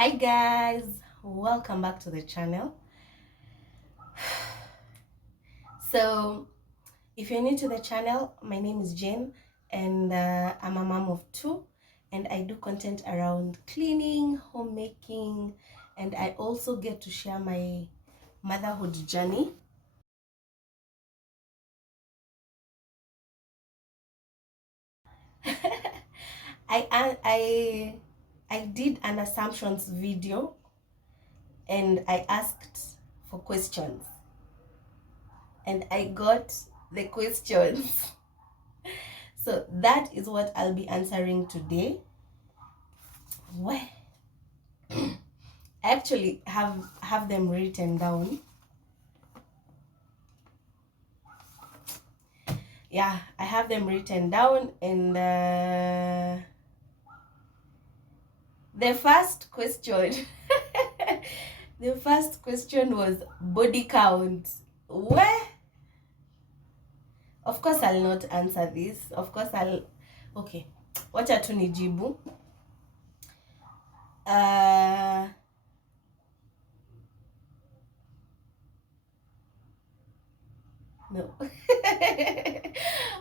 Hi guys, welcome back to the channel. So if you're new to the channel, my name is Jane and I'm a mom of two, and I do content around cleaning, homemaking, and I also get to share my motherhood journey. I did an assumptions video and I asked for questions and I got the questions. So that is what I'll be answering today. Well, I actually have them written down. Yeah, I have them written down, and the first question the first question was body count. Where? Of course I'll not answer this. Of course I'll okay. Wacha tu nijibu. No.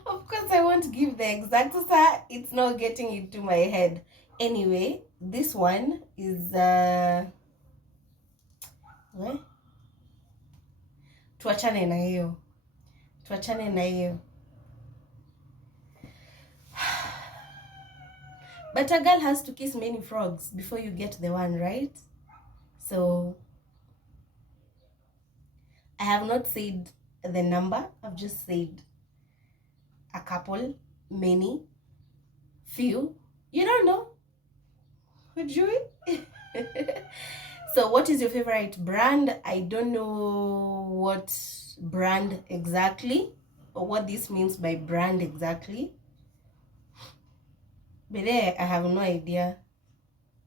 Of course I won't give the exact answer. It's not getting into my head. Anyway, this one is tuachane na hiyo. Tuachane na hiyo. But a girl has to kiss many frogs before you get the one, right? So I have not said the number. I've just said a couple, many, few. You don't know. Would you? So what is your favorite brand? I don't know what brand exactly or what this means by brand exactly. But I have no idea.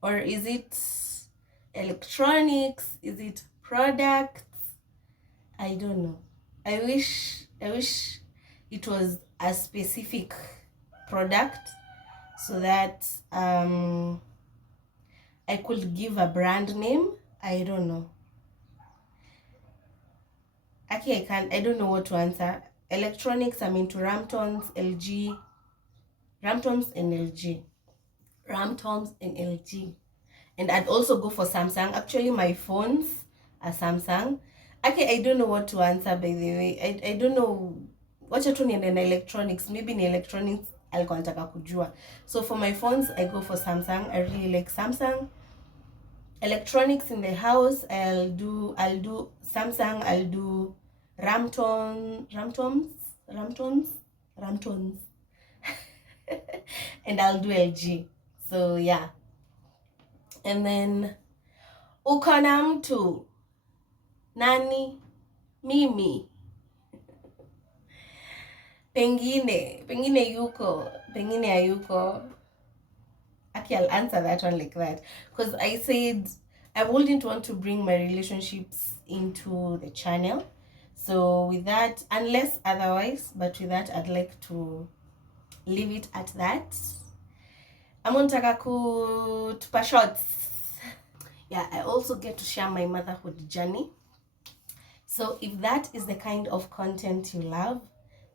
Or is it electronics? Is it products? I don't know. I wish it was a specific product so that I could give a brand name. I don't know. Actually, I don't know what to answer. Electronics, I'm into Ramtons, LG, Ramtons and LG. Ramtons and LG. And I'd also go for Samsung. Actually, my phones are Samsung. Okay, I don't know what to answer, by the way. I don't know. Wacha tu niende na electronics. Maybe in electronics alikuwa nataka kujua. So for my phones, I go for Samsung. I really like Samsung. Electronics in the house, I'll do Samsung. I'll do Ramtons, and I'll do LG. So yeah. And then uko na mtu nani? Mimi. Pengine yuko, pengine hayuko. Okay, I'll answer that one like that because I said I wouldn't want to bring my relationships into the channel. So with that, unless otherwise, but with that, I'd like to leave it at that. I'm on Takaku tupa shots. Yeah, I also get to share my motherhood journey. So if that is the kind of content you love,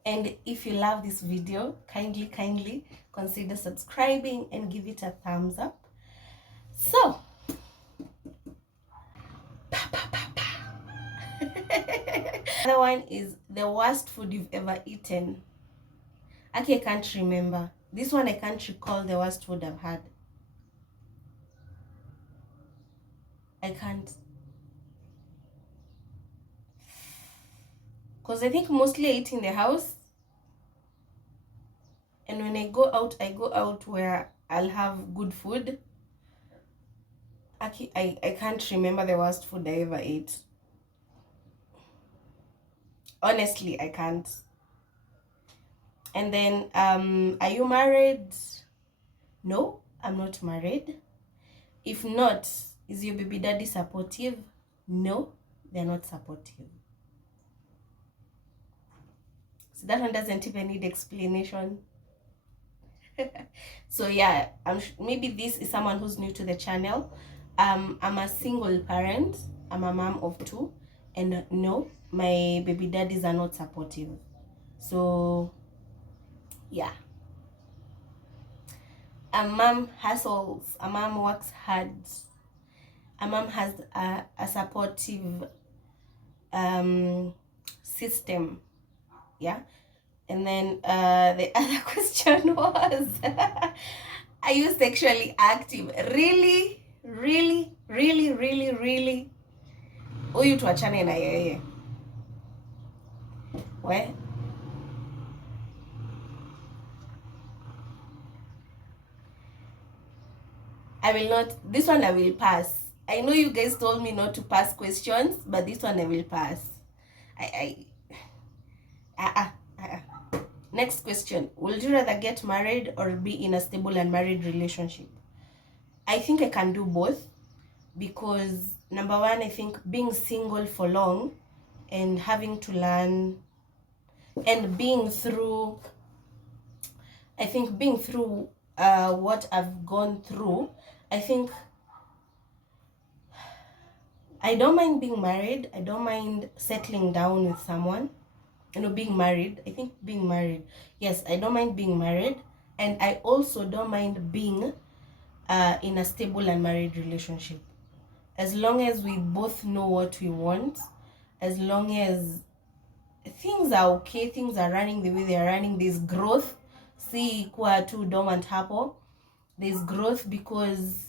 and if you love this video, kindly consider subscribing and give it a thumbs up. So another one is the worst food you've ever eaten. Actually, I can't remember. This one I can't recall the worst food I've had. I can't. Because I think mostly I eat in the house. And when I go out where I'll have good food. Actually, I can't remember the worst food I ever ate. Honestly, I can't. And then, are you married? No, I'm not married. If not, is your baby daddy supportive? No, they're not supportive. So that one doesn't even need explanation. So yeah, maybe this is someone who's new to the channel. I'm a single parent. I'm a mom of two, and no, my baby daddies are not supportive. So yeah, a mom hustles. A mom works hard. A mom has a supportive system. Yeah. And then the other question was, are you sexually active? Really, really, really, really, really? Huyu tuachane na yeye. We, I will not. This one I will pass. I know you guys told me not to pass questions, but this one I will pass. I uh, Next question. Would you rather get married or be in a stable and married relationship? I think I can do both, because number one, I think being single for long and having to learn and being through, I think being through what I've gone through, I think I don't mind being married. I don't mind settling down with someone. Being married. I think being married. Yes, I don't mind being married. And I also don't mind being in a stable and married relationship. As long as we both know what we want, as long as things are okay, things are running the way they are running, there's growth. See, kwa tu dormant hapo. There's growth, because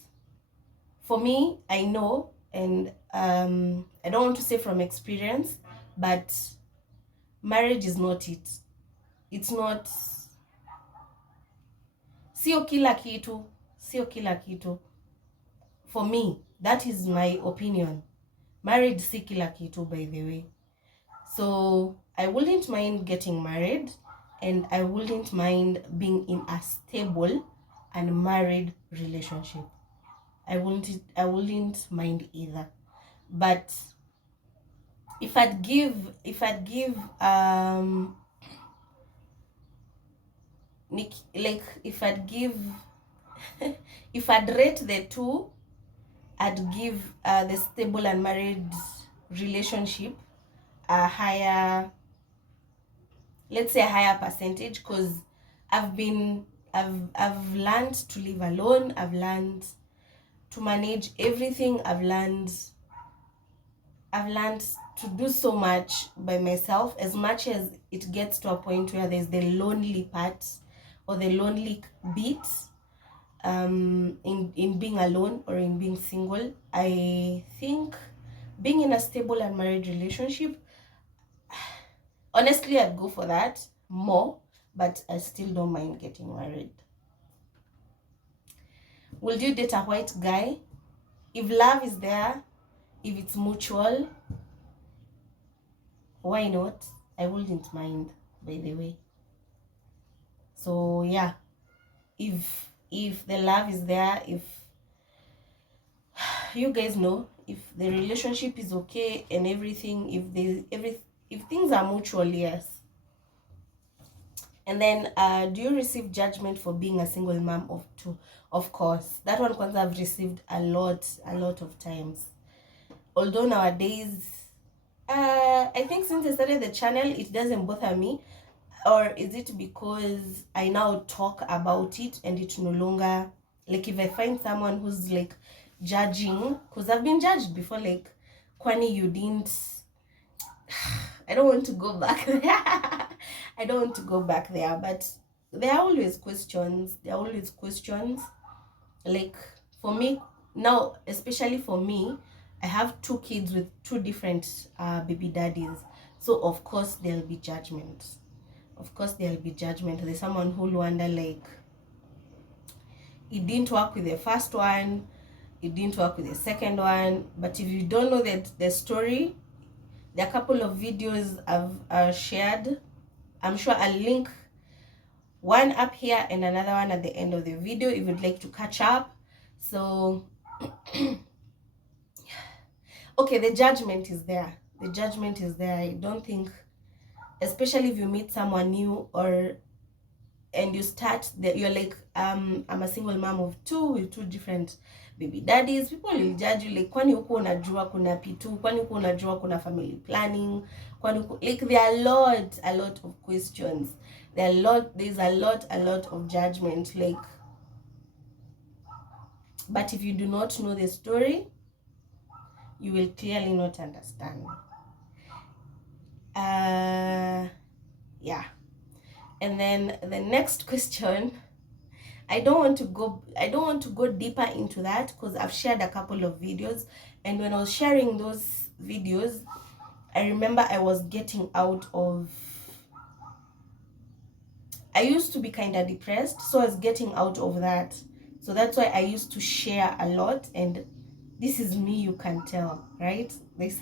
for me, I know, and I don't want to say from experience, but marriage is not it. It's not. Sio kila kitu. Sio kila kitu. For me, that is my opinion. Marriage si kila kitu, by the way. So I wouldn't mind getting married, and I wouldn't mind being in a stable and married relationship. I wouldn't mind either. But if I'd give like if I'd give if I'd rate the two, I'd give the stable and married relationship a higher, let's say a higher percentage, because I've learned to live alone. I've learned to manage everything. I've learned to do so much by myself, as much as it gets to a point where there's the lonely part or the lonely bit in being alone or in being single. I think being in a stable and married relationship, honestly, I'd go for that more, but I still don't mind getting married. Will you date a white guy? If love is there, if it's mutual, why not? I wouldn't mind, by the way. So yeah, if the love is there, if you guys know, if the relationship is okay and everything, if things are mutual, yes. And then do you receive judgment for being a single mom of two? Of course, that one kwanza I've received a lot of times. Although nowadays, I think since I started the channel, it doesn't bother me. Or is it because I now talk about it and it no longer, like, if I find someone who's like judging, because I've been judged before, like, Kwani, you didn't. I don't want to go back there. I don't want to go back there, but there are always questions. There are always questions. Like, for me now, especially for me, I have two kids with two different baby daddies. So of course there'll be judgment. Of course there'll be judgment. There's someone who'll wonder, like, it didn't work with the first one, it didn't work with the second one. But if you don't know that the story, there are a couple of videos I've shared. I'm sure I'll link one up here and another one at the end of the video if you'd like to catch up. So okay, the judgment is there. The judgment is there. I don't think, especially if you meet someone new, or and you start you're like, I'm a single mom of two with two different baby daddies, people will judge you like, kwani huko unajua kuna P2, kwani huko unajua kuna family planning, kwani huko, like there are a lot of questions, there's a lot of judgment, like, but if you do not know the story, you will clearly not understand. Yeah. And then the next question, I don't want to go deeper into that because I've shared a couple of videos, and when I was sharing those videos, I remember I was getting out of, I used to be kind of depressed, so I was getting out of that. So that's why I used to share a lot, and this is me, you can tell, right? This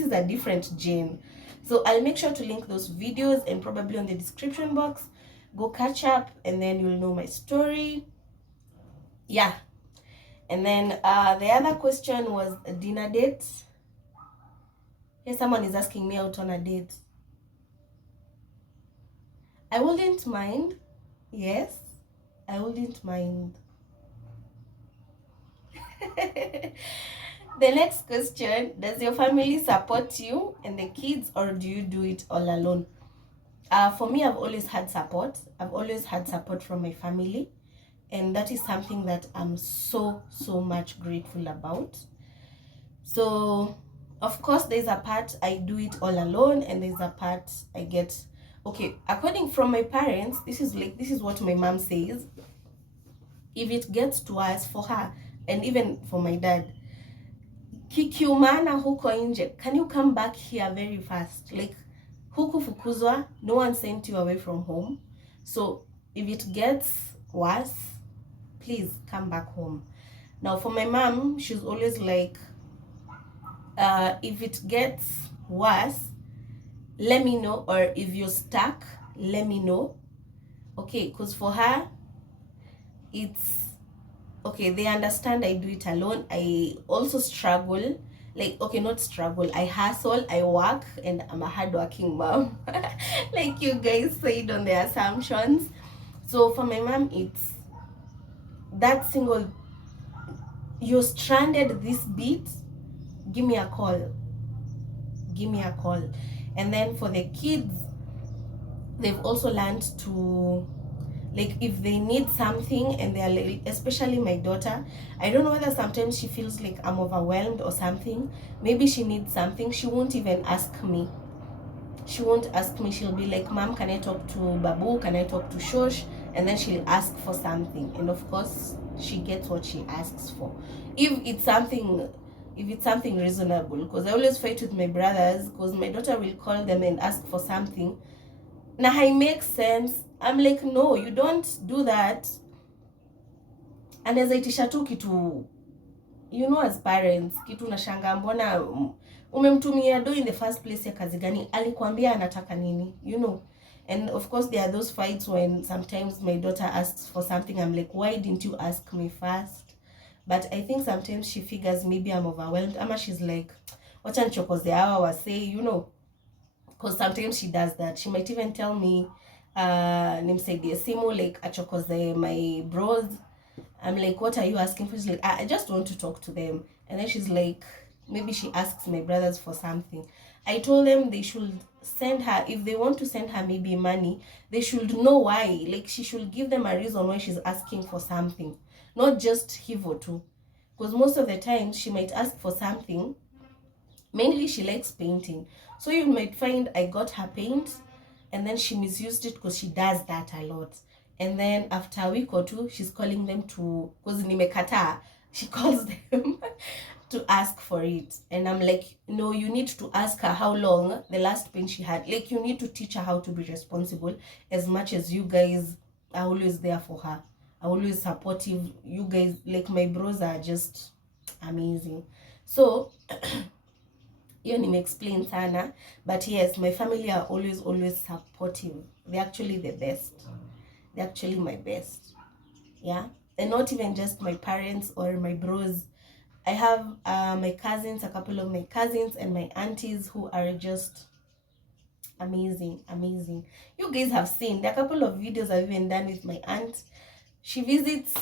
is a different gene. So I'll make sure to link those videos and probably on the description box. Go catch up, and then you'll know my story. Yeah. And then the other question was a dinner date. Here someone is asking me out on a date. I wouldn't mind. Yes, I wouldn't mind. The next question, does your family support you and the kids, or do you do it all alone? For me, I've always had support. I've always had support from my family, and that is something that I'm so much grateful about. So of course there's a part I do it all alone, and there's a part I get, okay, according from my parents, this is what my mom says. If it gets to us, for her and even for my dad, kikiumana huko nje, can you come back here very fast? Like, huku fukuzwa, no one sent you away from home, so if it gets worse, please come back home. Now for my mom, she's always like, if it gets worse, let me know, or if you're stuck, let me know. Okay, because for her, it's okay, they understand I do it alone. I also struggle, like, okay, not struggle, I hustle, I work, and I'm a hardworking mom. Like you guys said on the assumptions. So for my mom, it's that single, you're stranded this beat, give me a call. And then for the kids, they've also learned to, like, if they need something and they're like, especially my daughter, I don't know whether sometimes she feels like I'm overwhelmed or something, maybe she needs something, she won't even ask me. She'll be like, Mom, can I talk to Babu, can I talk to Shosh? And then she'll ask for something, and of course she gets what she asks for, if it's something reasonable. Because I always fight with my brothers, because my daughter will call them and ask for something, now it makes sense, I'm like, no, you don't do that. And as itisha tu kitu, you know, as parents, kitu nashanga, mbona umemtumia do in the first place ya kazi gani, alikwambia anataka nini, you know. And of course there are those fights when sometimes my daughter asks for something, I'm like, why didn't you ask me first? But I think sometimes she figures maybe I'm overwhelmed, ama she's like, wacha nichokoze hawa wase, you know. Because sometimes she does that. She might even tell me, nimsaidie simu, like achokoze my bros. I'm like, what are you asking for? She's like, I just want to talk to them. And then she's like, maybe she asks my brothers for something. I told them they should send her, if they want to send her maybe money, they should know why. Like, she should give them a reason why she's asking for something, not just hivo too. Because most of the time she might ask for something, mainly she likes painting, so you might find I got her paint and then she misused it, because she does that a lot. And then after a week or two, she's calling them to, because nimekata, she calls them to ask for it. And I'm like, no, you need to ask her how long the last paint she had. Like, you need to teach her how to be responsible, as much as you guys are always there for her, are always supportive. You guys, like, my bros are just amazing. So hiyo nimeexplain sana, but yes, my family are always supportive. They're actually the best. They're actually my best. Yeah. And not even just my parents or my bros. I have my cousins, a couple of my cousins and my aunties who are just Amazing, amazing. You guys have seen, there are a couple of videos I've even done with my aunt. She visits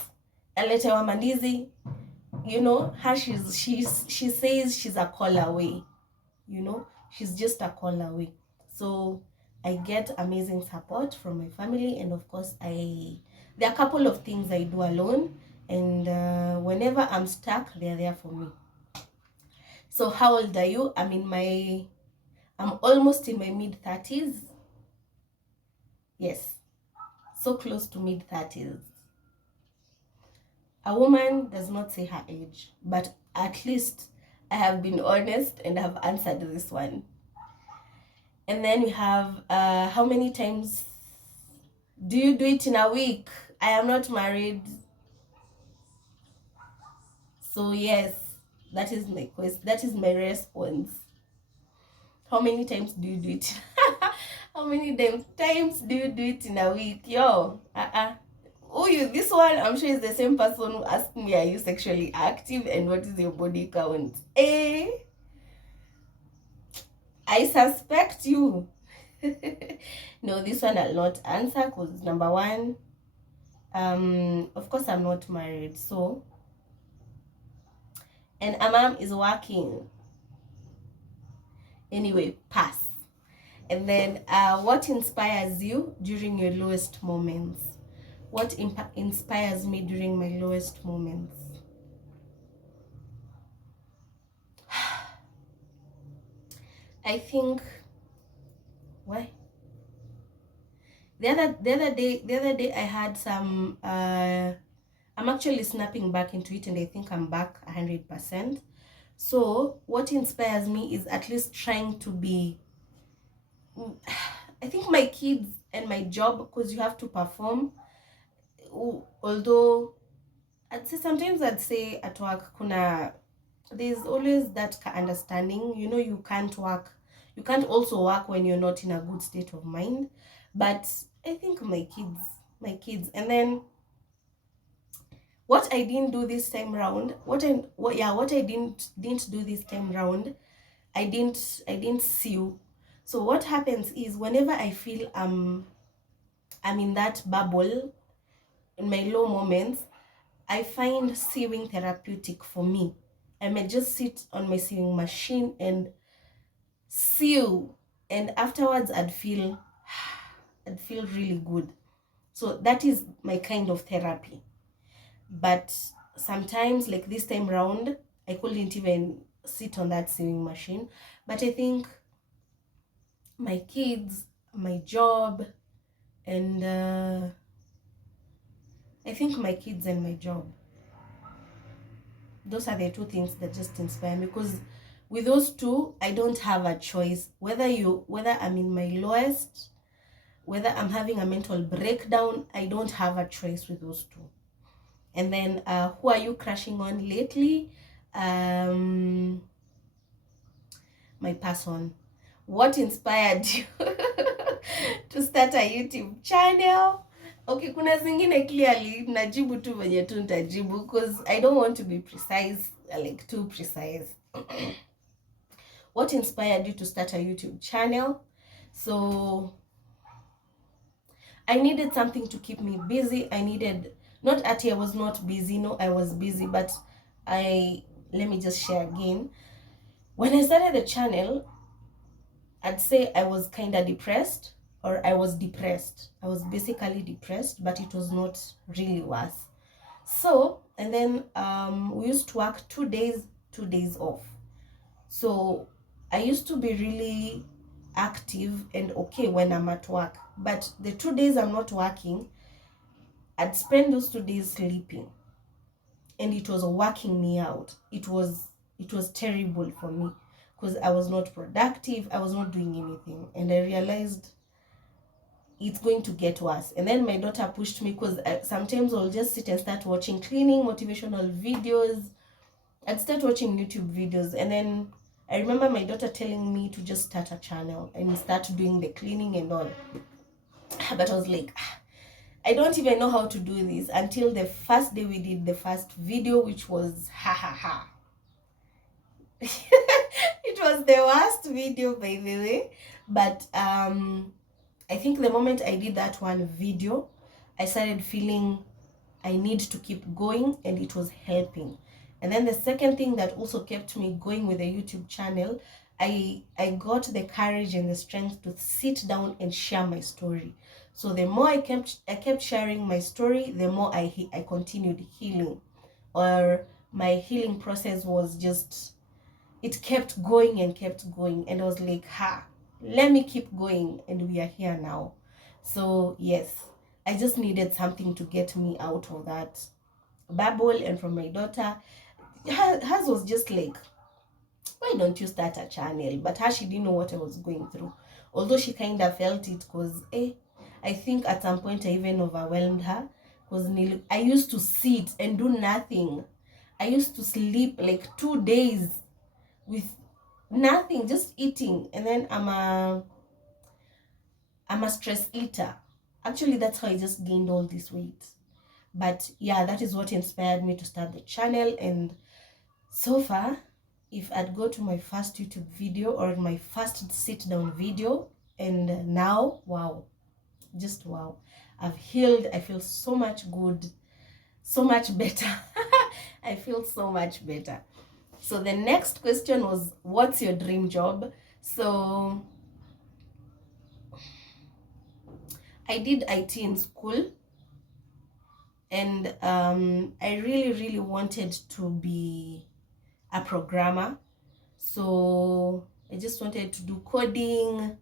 Aletewa Mandizi. You know, her she says she's a call away. You know, she's just a call away. So I get amazing support from my family, and of course there are a couple of things I do alone, and whenever I'm stuck, they're there for me. So how old are you? I'm almost in my mid-30s. Yes, so close to mid-30s. A woman does not say her age, but at least I have been honest and have answered this one. And then we have how many times do you do it in a week? I am not married. So yes, that is my question. That is my response. How many times do you do it? How many times do you do it in a week? Yo, oh, this one, I'm sure is the same person who asked me, are you sexually active and what is your body count? I suspect you. No, this one I'll not answer because number one, of course I'm not married, so, and Amam is working. Anyway, pass. And then what inspires you during your lowest moments? What inspires me during my lowest moments? I think, why? The other day I had some I'm actually snapping back into it, and I think I'm back 100%. So what inspires me is at least trying to be, I think, my kids and my job, because you have to perform. Although I'd say at work there's always that understanding, you know, you can't also work when you're not in a good state of mind. But I think my kids, and then what I didn't do this time round, what I didn't do this time round, I didn't sew. So what happens is, whenever I feel I'm in that bubble, in my low moments, I find sewing therapeutic for me. I may just sit on my sewing machine and sew, and afterwards I'd feel really good. So that is my kind of therapy. But sometimes, like this time round, I couldn't even sit on that sewing machine. But I think my kids, my job, and I think my kids and my job, those are the two things that just inspire me, because with those two I don't have a choice. Whether I'm in my lowest, whether I'm having a mental breakdown, I don't have a choice with those two. And then who are you crushing on lately? My person. What inspired you to start a YouTube channel? Okay, kuna zingine clearly najibu tu venye tu nitajibu, because I don't want to be precise, like too precise. What inspired you to start a YouTube channel? So I needed something to keep me busy. Not at I was not busy, no, I was busy, but let me just share again. When I started the channel, I'd say I was kind of depressed, or I was depressed. I was basically depressed, but it was not really worse. So, and then we used to work 2 days, 2 days off. So I used to be really active and okay when I'm at work. But the 2 days I'm not working, I'd spend those 2 days sleeping. And it was working me out. It was terrible for me, because I was not productive, I was not doing anything, and I realized it's going to get worse. And then my daughter pushed me, because sometimes I'll just sit and start watching cleaning motivational videos. I'd start watching YouTube videos, and then I remember my daughter telling me to just start a channel and start doing the cleaning and all. But I was like, I don't even know how to do this, until the first day we did the first video, which was It was the worst video, by the way. But I think the moment I did that one video, I started feeling I need to keep going, and it was helping. And then the second thing that also kept me going with the YouTube channel, I got the courage and the strength to sit down and share my story. So the more I kept sharing my story, the more I continued healing, or my healing process was just, it kept going and kept going, and I was like, let me keep going, and we are here now. So yes, I just needed something to get me out of that bubble. And from my daughter, hers was just like, why don't you start a channel? But her, she didn't know what I was going through, although she kind of felt it, because I think at some point I even overwhelmed her, because I used to sit and do nothing. I used to sleep like 2 days with nothing, just eating. And then I'm a stress eater. Actually, that's how I just gained all this weight. But yeah, that is what inspired me to start the channel. And so far, if I'd go to my first YouTube video or my first sit down video, and now, wow, just wow, I've healed. I feel so much good, so much better. I feel so much better. So the next question was, what's your dream job? So I did IT in school, and I really wanted to be a programmer. So I just wanted to do coding.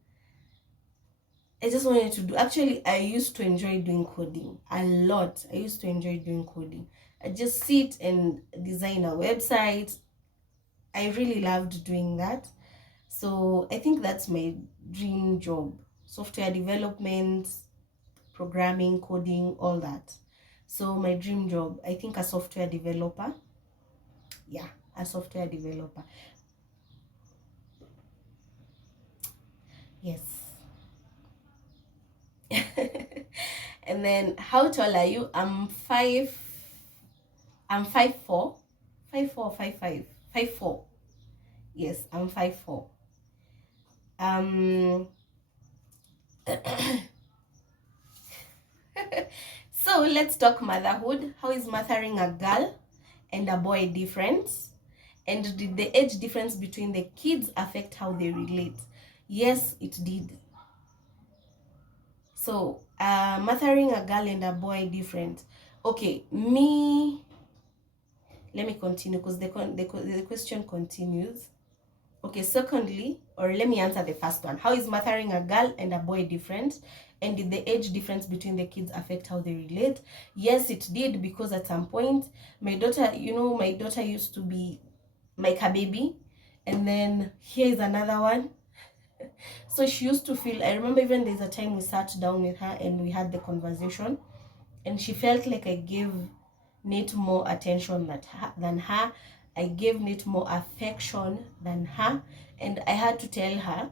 I just wanted to do, actually, I used to enjoy doing coding a lot. I used to enjoy doing coding. I just sit and design a website. I really loved doing that. So I think that's my dream job. Software development, programming, coding, all that. So my dream job, I think a software developer. Yeah, a software developer. Yes. And then, how tall are you? I'm 5'4", 5'4", 5'5", 5'4". Yes, I'm 5'4". Um. So let's talk motherhood. How is mothering a girl and a boy different? And did the age difference between the kids affect how they relate? Yes, it did. So, mothering a girl and a boy different. Okay, let me continue, because the question continues. Okay, secondly, or let me answer the first one. How is mothering a girl and a boy different? And did the age difference between the kids affect how they relate? Yes, it did, because at some point, my daughter used to be like a baby, and then here is another one. So she used to feel, I remember even there's a time we sat down with her and we had the conversation, and she felt like I gave Nate more attention than her. I gave Nate more affection than her. And I had to tell her,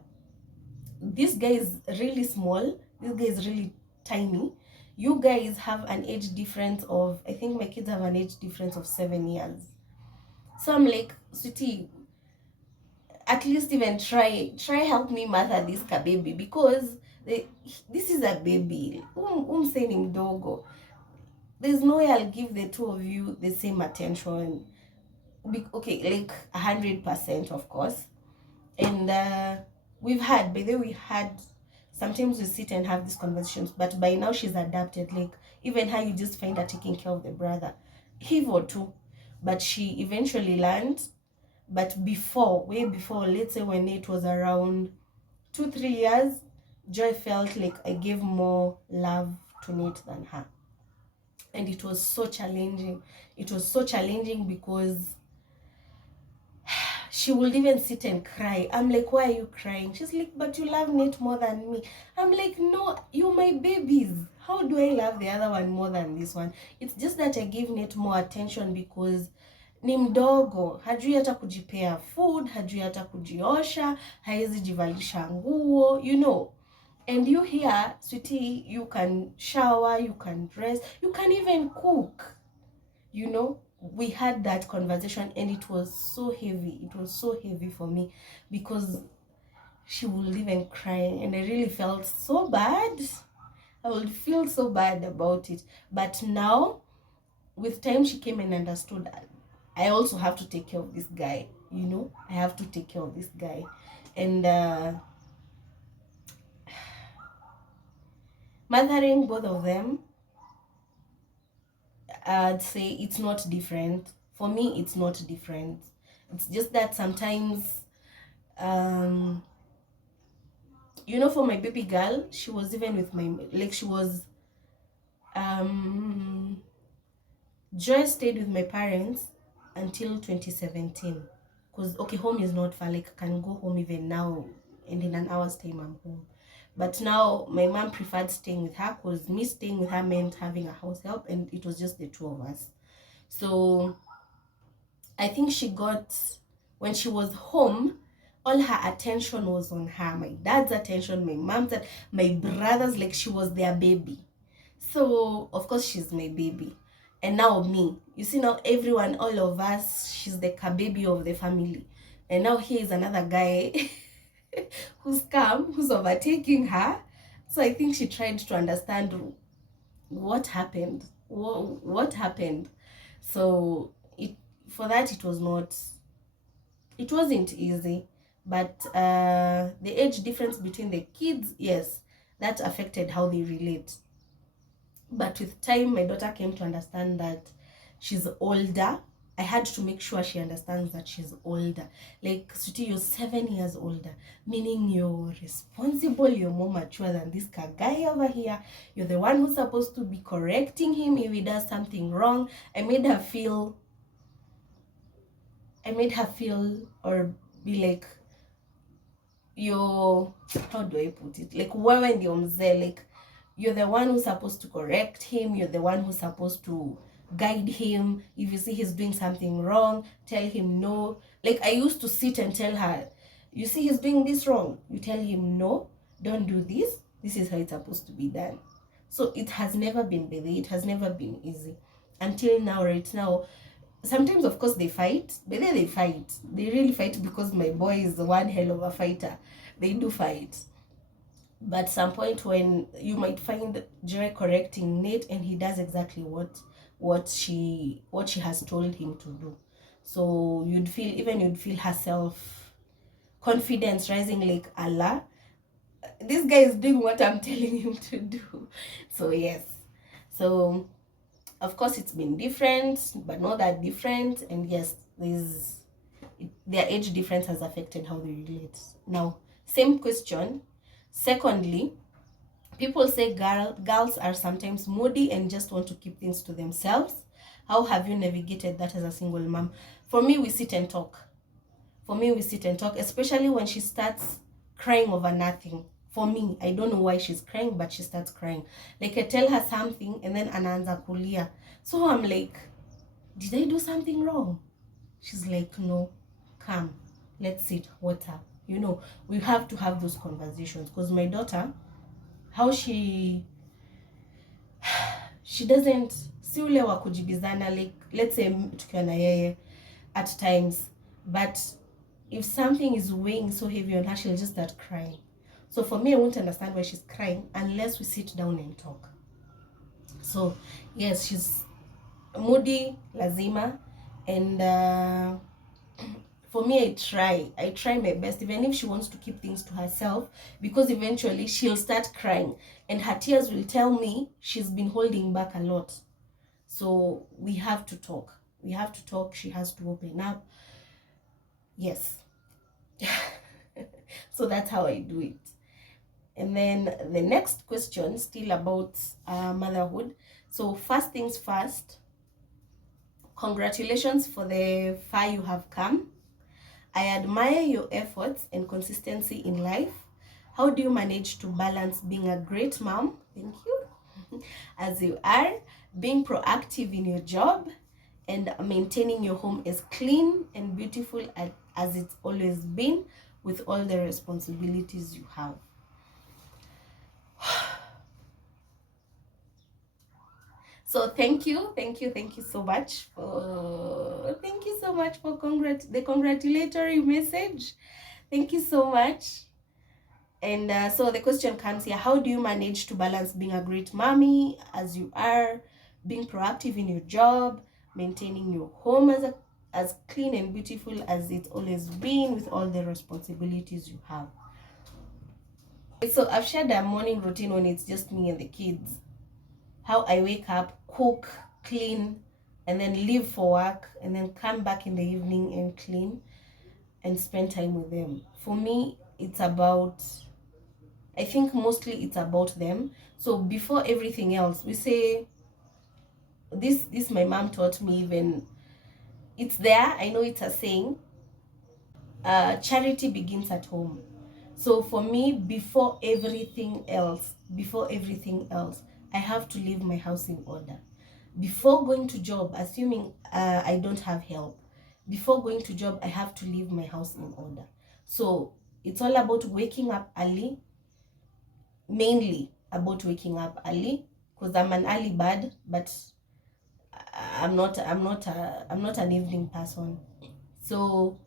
this guy is really small, this guy is really tiny. You guys have an age difference of, I think my kids have an age difference of 7 years. So I'm like, sweetie, at least even try help me mother this baby, because this is a baby. Saying mdogo, there's no way I'll give the two of you the same attention. Okay, like 100%, of course. And by the way, we had, sometimes we sit and have these conversations, but by now she's adapted. Like, even how you just find her taking care of the brother, he or two, but she eventually learned. But way before, let's say when it was around 2-3 years, Joy felt like I gave more love to Nate than her. And it was so challenging. It was so challenging, because she would even sit and cry. I'm like, why are you crying? She's like, but you love Nate more than me. I'm like, no, you're my babies. How do I love the other one more than this one? It's just that I give Nate more attention because ni mdogo, hajui hata kujipea food, hajui hata kujiosha, haezi jivalisha nguo, And you here, sweetie, you can shower, you can dress, you can even cook, we had that conversation, and it was so heavy. It was so heavy for me because she would even cry, and I really felt so bad. I would feel so bad about it. But now, with time, she came and understood that I also have to take care of this guy. I have to take care of this guy. And mothering both of them, I'd say it's not different. For me, it's not different. It's just that sometimes, um, for my baby girl, she was even with my, like, she was, um, Joy stayed with my parents until 2017. Because, okay, home is not far. Like, I can go home even now, and in an hour's time, I'm home. But now, my mom preferred staying with her because me staying with her meant having a house help, and it was just the two of us. So, I think when she was home, all her attention was on her. My dad's attention, my mom's, my brothers, like she was their baby. So, of course, she's my baby. And now me. You see, now everyone, all of us, she's the baby of the family. And now here is another guy who's overtaking her. So I think she tried to understand what happened. What happened? So for that it wasn't easy. But the age difference between the kids, yes, that affected how they relate. But with time, my daughter came to understand that she's older. I had to make sure she understands that she's older. Like, Suti, you're 7 years older, meaning you're responsible, you're more mature than this guy over here. You're the one who's supposed to be correcting him if he does something wrong. I made her feel, or be like, you're, how do I put it? Like, wewe ndio mzee, like, you're the one who's supposed to correct him. You're the one who's supposed to guide him. If you see he's doing something wrong, tell him no. Like, I used to sit and tell her, you see he's doing this wrong. You tell him no, don't do this. This is how it's supposed to be done. So it has never been easy. It has never been easy. Until now, right now, sometimes of course they fight, but then they fight. They really fight because my boy is one hell of a fighter. They do fight. But some point when you might find Joy correcting Nate, and he does exactly what she has told him to do. So you'd feel herself confidence rising, like, Allah, this guy is doing what I'm telling him to do. So yes. So of course it's been different, but not that different. And yes, their age difference has affected how they relate. Now, same question. Secondly, people say girls are sometimes moody and just want to keep things to themselves. How have you navigated that as a single mom? For me, we sit and talk. Especially when she starts crying over nothing. For me, I don't know why she's crying, but she starts crying. Like, I tell her something, and then anaanza kulia. So I'm like, did I do something wrong? She's like, no, come, let's sit, water. We have to have those conversations, because my daughter, how she doesn't, si ule wa kujibizana, like, let's say tukiwa na yeye at times, but if something is weighing so heavy on her, she'll just start crying. So for me, I won't understand why she's crying unless we sit down and talk. So yes, she's moody, lazima, and for me, I try my best, even if she wants to keep things to herself, because eventually she'll start crying, and her tears will tell me she's been holding back a lot. So we have to talk. She has to open up. Yes. So that's how I do it. And then the next question, still about motherhood. So first things first, congratulations for the far you have come. I admire your efforts and consistency in life. How do you manage to balance being a great mom? Thank you. As you are, being proactive in your job, and maintaining your home as clean and beautiful as it's always been, with all the responsibilities you have. So thank you so much for the congratulatory message. Thank you so much. And so the question comes here: how do you manage to balance being a great mommy as you are, being proactive in your job, maintaining your home as clean and beautiful as it's always been, with all the responsibilities you have? So I've shared a morning routine when it's just me and the kids. How I wake up, cook, clean, and then leave for work, and then come back in the evening and clean and spend time with them. For me, it's about, I think mostly it's about them. So before everything else, we say this my mom taught me. Even it's there, I know it's a saying, charity begins at home. So for me, before everything else, I have to leave my house in order. Before going to job, assuming I don't have help, before going to job, I have to leave my house in order. So it's all about waking up early, mainly about waking up early, because I'm an early bird, but I'm not an evening person. So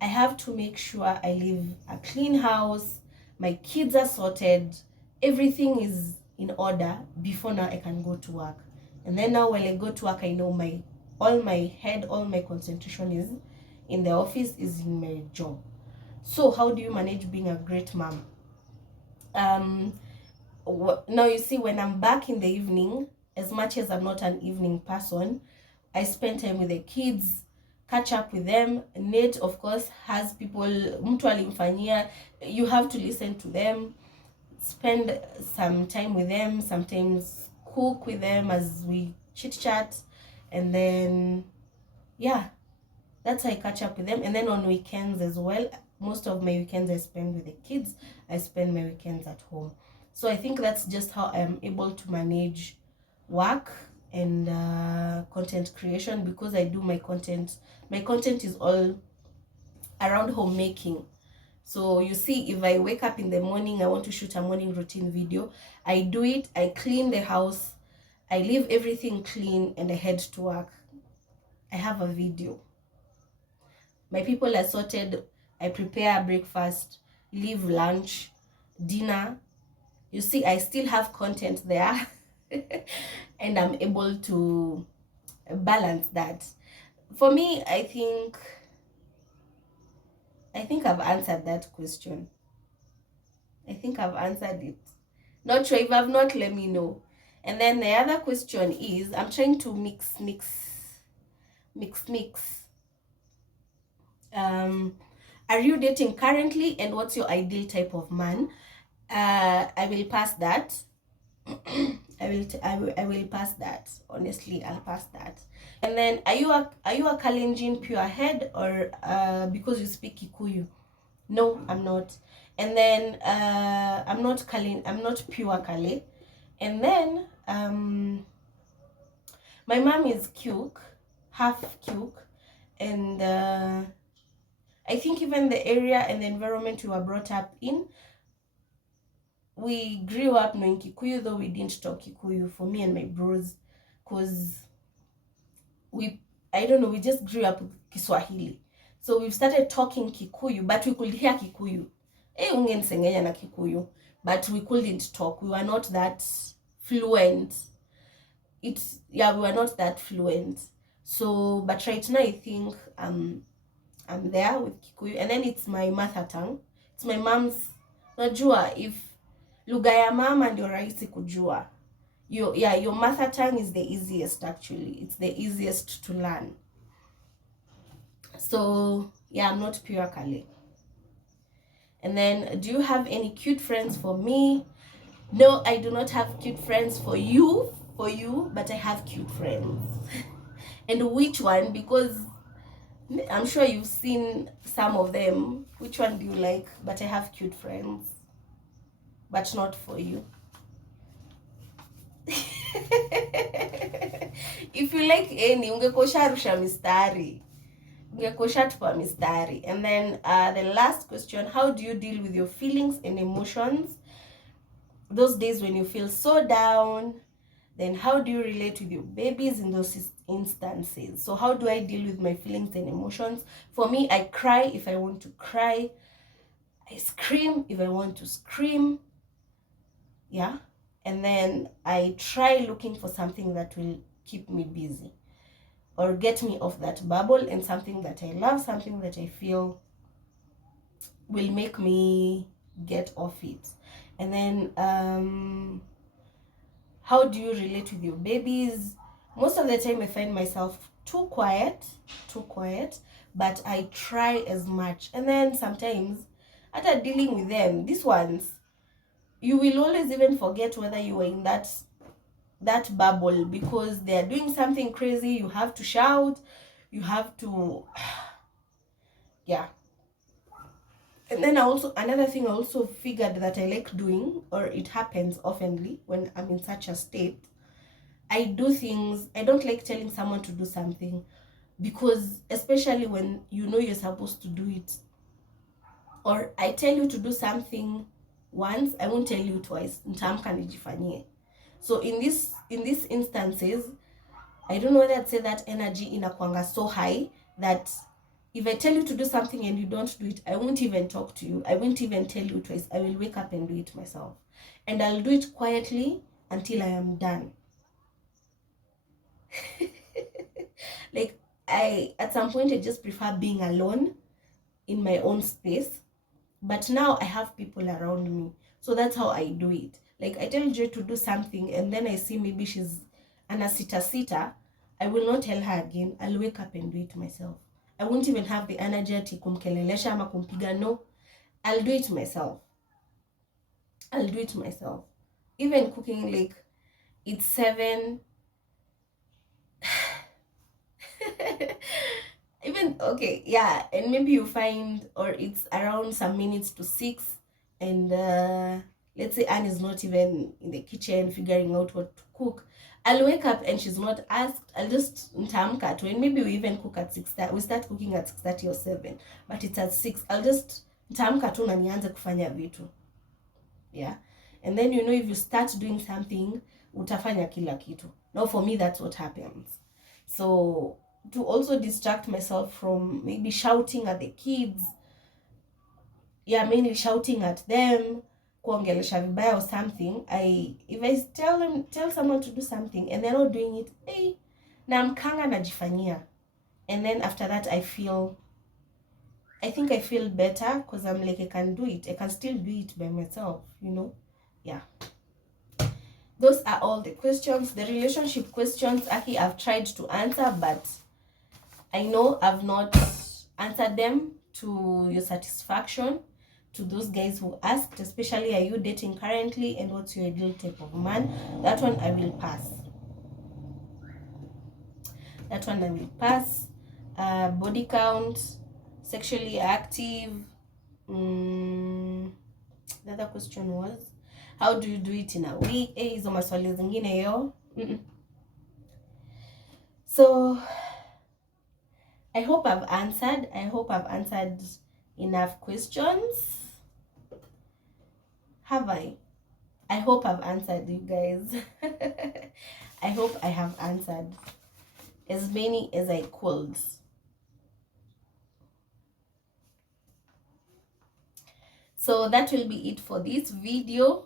I have to make sure I leave a clean house, my kids are sorted, everything is in order before now I can go to work. And then now when I go to work, I know all my concentration is in the office, is in my job. So how do you manage being a great mom? Now you see, when I'm back in the evening, as much as I'm not an evening person, I spend time with the kids, catch up with them. Nate, of course, has people, mtu alimfanyia, you have to listen to them, spend some time with them, sometimes cook with them as we chit chat, and then yeah, that's how I catch up with them. And then on weekends as well, most of my weekends I spend with the kids. I spend my weekends at home. So I think that's just how I'm able to manage work and content creation, because I do my content is all around homemaking. So you see, if I wake up in the morning, I want to shoot a morning routine video, I do it, I clean the house, I leave everything clean, and I head to work. I have a video, my people are sorted, I prepare breakfast, leave lunch, dinner. You see, I still have content there. And I'm able to balance that. For me, I think I've answered that question. I think I've answered it. Not sure. If I've not, let me know. And then the other question is, I'm trying to mix. Are you dating currently, and what's your ideal type of man? I will pass that. I will pass that. Honestly, I'll pass that. And then, are you a Kalenjin pure head, or because you speak Kikuyu? No, I'm not. And then I'm not pure Kale. And then my mom is Kyuk, half Kyuk, and I think even the area and the environment we were brought up in, we grew up knowing Kikuyu, though we didn't talk Kikuyu, for me and my bros, because I don't know, we just grew up with Kiswahili. So we've started talking Kikuyu, but we could hear Kikuyu. Ungensengenya na Kikuyu, but we couldn't talk. We were not that fluent. We were not that fluent. So, but right now I think I'm there with Kikuyu, and then it's my mother tongue. It's my mom's. Najua, if lugha ya mama ndio rahisi kujua. Your mother tongue is the easiest, actually. It's the easiest to learn. So yeah, I'm not pure Kale. And then, do you have any cute friends for me? No, I do not have cute friends for you, but I have cute friends. And which one? Because I'm sure you've seen some of them. Which one do you like? But I have cute friends, but not for you. If you like any, ungekosha rusha mistari. And then the last question: how do you deal with your feelings and emotions those days when you feel so down, Then how do you relate with your babies in those instances? So how do I deal with my feelings and emotions? For me, I cry if I want to cry. I scream if I want to scream. Yeah. And then I try looking for something that will keep me busy or get me off that bubble, and something that I love, something that I feel will make me get off it. And then how do you relate with your babies? Most of the time I find myself too quiet, but I try as much. And then sometimes after dealing with them, these ones, you will always even forget whether you were in that bubble, because they are doing something crazy. You have to shout, you have to yeah. And then another thing I also figured that I like doing, or it happens oftenly when I'm in such a state, I do things. I don't like telling someone to do something, because especially when you know you're supposed to do it, or I tell you to do something once, I won't tell you twice. Nitaamka nijifanyie. So in these instances, I don't know whether I'd say that energy inakwanga so high that if I tell you to do something and you don't do it, I won't even talk to you. I won't even tell you twice. I will wake up and do it myself. And I'll do it quietly until I am done. Like, at some point, I just prefer being alone in my own space. But now I have people around me. So that's how I do it. Like, I tell Joy to do something, and then I see maybe she's a sita. I will not tell her again. I'll wake up and do it myself. I won't even have the energy to kumkelelesha ama kumpiga. No, I'll do it myself. Even cooking, like, it's 7. Even okay, yeah, and maybe you find, or it's around some minutes to 6, and let's say Anne is not even in the kitchen figuring out what to cook. I'll wake up and she's not asked. I'll just ntamka to, and maybe we even cook at 6:30. We start cooking at 6:30 or 7, but it's at 6. I'll just ntamka tu na nianze kufanya vitu. Yeah. And then, if you start doing something, utafanya kila kitu. Now for me, that's what happens. So to also distract myself from maybe shouting at the kids, mainly shouting at them, kuongelesha vibaya or something, if I tell someone to do something and they're not doing it, namkanga najifanyia. And then after that, I think I feel better, because I'm like, I can do it. I can still do it by myself, Yeah. Those are all the questions. The relationship questions, Aki, I've tried to answer, but I know I've not answered them to your satisfaction. To those guys who asked, especially, are you dating currently, and what's your ideal type of man? That one I will pass. Body count, sexually active. The other question was, how do you do it in a week? Hizo maswali zingine yo. So I hope I've answered enough questions. Have I? I hope I've answered you guys. I hope I have answered as many as I could. So that will be it for this video.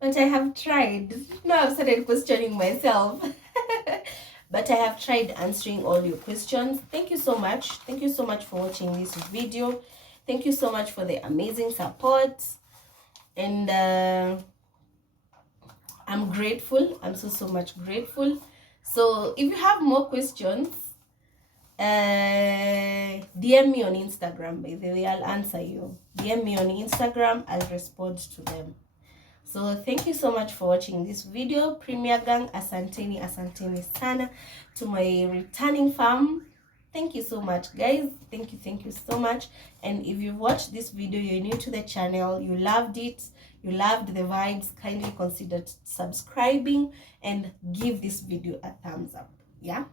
But I have tried. Now I've started questioning myself. But I have tried answering all your questions. Thank you so much. Thank you so much for watching this video. Thank you so much for the amazing support. And I'm grateful. I'm so much grateful. So if you have more questions, DM me on Instagram. By the way, I'll answer you. DM me on Instagram. I'll respond to them. So thank you so much for watching this video. Premier Gang, asanteni sana. To my returning fam, thank you so much, guys. Thank you so much. And if you've watched this video, you're new to the channel, you loved it, you loved the vibes, kindly consider subscribing and give this video a thumbs up. Yeah.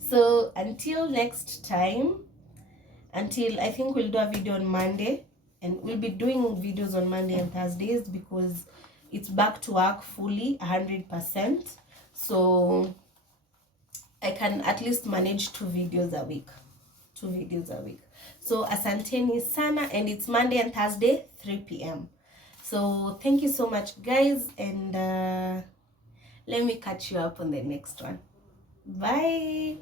So until next time, I think we'll do a video on Monday. And we'll be doing videos on Monday and Thursdays, because it's back to work fully 100%. So I can at least manage 2 videos a week. 2 videos a week. So asanteni sana, and it's Monday and Thursday 3 p.m. So thank you so much, guys, and let me catch you up on the next one. Bye.